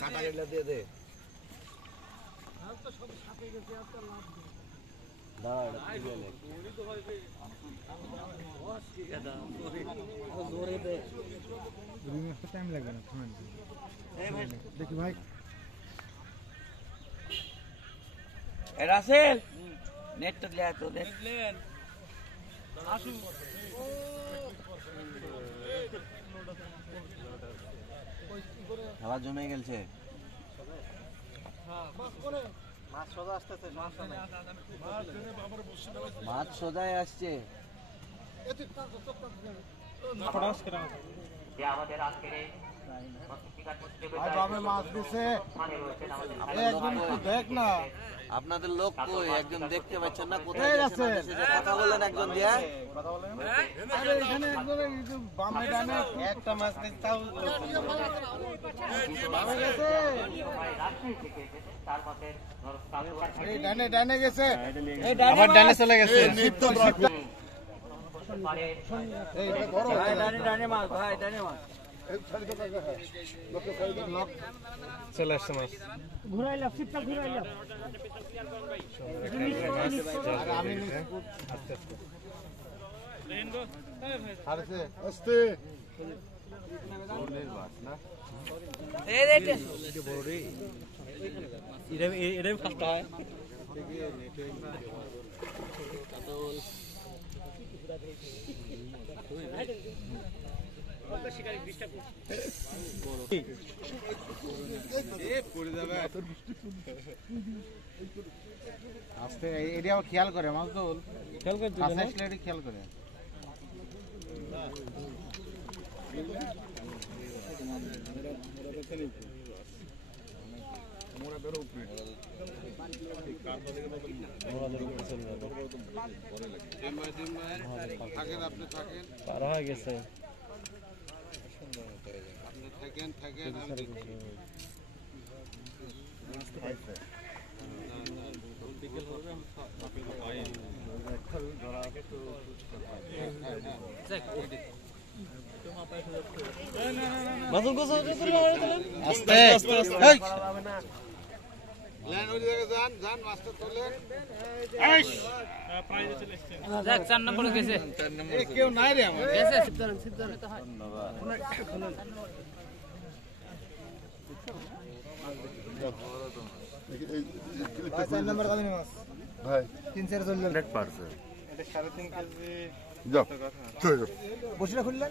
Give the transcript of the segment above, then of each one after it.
কাটা গেলে দিয়ে দে টাইম লাগবে না দেখি ভাই রাসেল নেটটা লে তো নেট আসু খেলা জমে গেছে মাছ সোজাই আসছে আমাদের আজকের দেখ না আপনাদের লোক কই একজন দেখতে পাচ্ছেন না কোথায় গেছে কথা বলেন একজন দিয়া এখানে একজন বামে ডানে একটা মাছ তাও বামে গেছে এই ডানে ডানে গেছে আবার ডানে চলে গেছে নিত্য এই বড় ডানে ডানে মাছ ভাই ডানে মাছ চলে আসছে মাছ ঘুরাইলা ফিটটা ঘুরাইলা আমি আস্তে আস্তে আস্তে এই রে এটা বড় রে এটা ফাস্ট হয় আস্তে এরিয়াও খেয়াল করে মাছ তো খেয়াল করে খেয়াল করে পার হয়ে গেছে আস্তে আস্তে চার নম্বর গেছে কেউ নাই রে আমার ভাই 3-4 চললেন এক পারছে এটা 3.5 কেজি যাও চলে যাও বসিটা খুললেন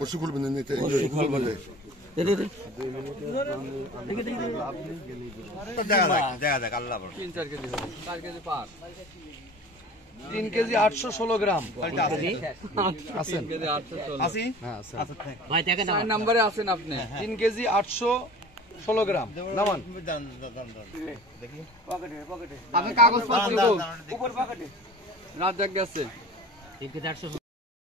বসে খুলবেন না নিতে খুলবেন না দেখ আল্লাহ 3-4 কেজি 4 কেজি পার 3 কেজি 816 গ্রাম আছেন 3 কেজি 816 আসি হ্যাঁ আছে ভাই দেখেন 4 নম্বরে আছেন আপনি 3 কেজি 816 গ্রাম নামান দেখি পকেটে আপনি কাগজ পত্র উপর পকেটে রাত দেখ গেছে 3 কেজি 800